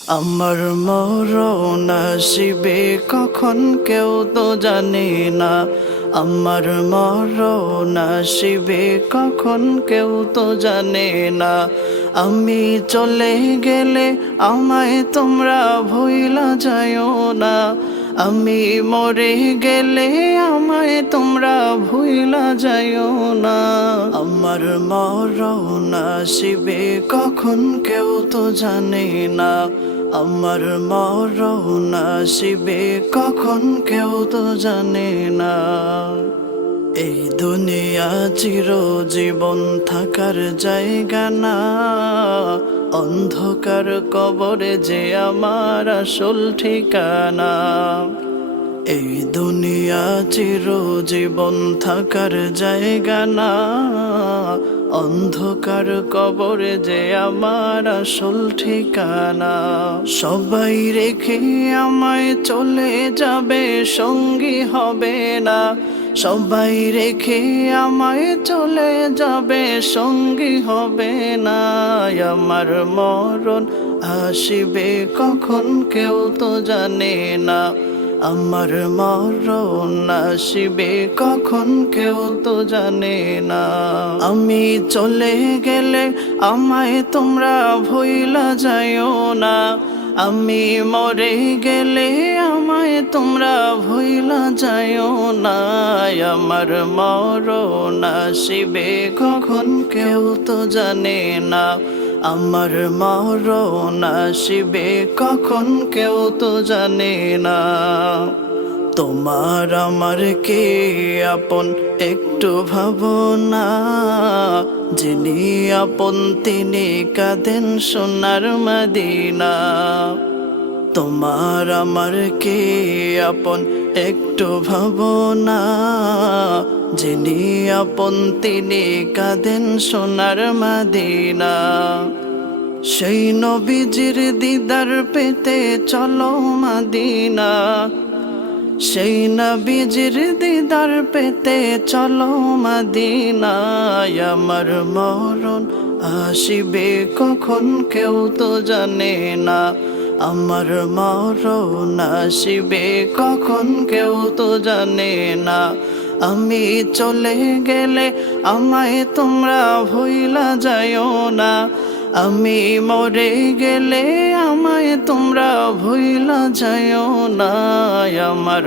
আমার মরণ আসিবে কখন কেউ তো জানে না। আমার মরণ আসিবে কখন কেউ তো জানে না। আমি চলে গেলে আমায় তোমরা ভুইলা যাইও না। আমি মরে গেলে আমায় তোমরা ভুইলা যাইও না। আমার মরণ আসিবে কখন কেউ তো জানে না। আমার মরণ আসিবে কখন কেউ তো জানে না। এই দুনিয়া চিরজীবন থাকার জায়গা না। অন্ধকার কবরে যে আমার আসল ঠিকানা। এই দুনিয়া চিরজীবন থাকার জায়গা না। অন্ধকার কবরে যে আমার আসল ঠিকানা। সবাই রেখে আমায় চলে যাবে, সঙ্গী হবে না। সবাই রেখে আমায় চলে যাবে, সঙ্গী হবে না। আমার মরণ আসিবে কখন কেউ তো জানে না। আমার মরণ আসিবে কখন কেউ তো জানে না। আমি চলে গেলে আমায় তোমরা ভুইলা যাইও না। আমি মরে গেলে আমায় তোমরা ভুইলা যাইও না। আমার মরণ আসিবে কখন কেউ তো জানে না। আমার মরণ আসিবে কখন কেউ তো জানে না। তোমার আমার কে আপন একটু ভাবনা। যিনি আপন তিনি কাঁদেন সোনার মদিনা। তোমার আমার কে আপন একটু ভাবনা। যিনি আপন তিনি কাঁদেন সোনার মদিনা। সেই নবীজির দিদার পেতে চলো মদিনা। সেই নবীজির দিদার পেতে চলো মদিনায়। আমার মরণ আসিবে কখন কেউ তো জানে না। আমার মরণ আসিবে কখন কেউ তো জানে না। আমি চলে গেলে আমায় তোমরা ভুইলা যাইও না। আমি মরে গেলে আমায় তোমরা ভুইলা যাইও না। আমার